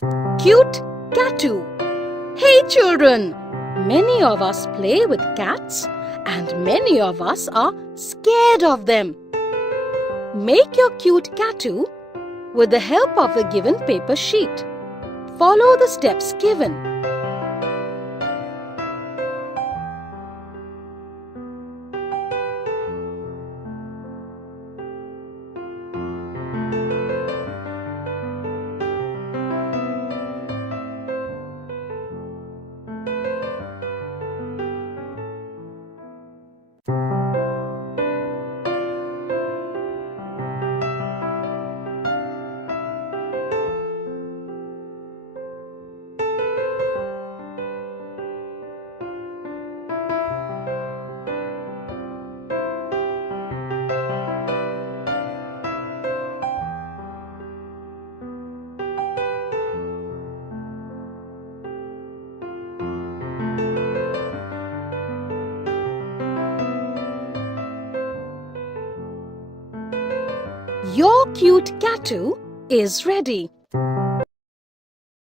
Cute Cattu. Hey children! Many of us play with cats and many of us are scared of them. Make your cute Cattu with the help of the given paper sheet. Follow the steps given. Your cute Cattu is ready.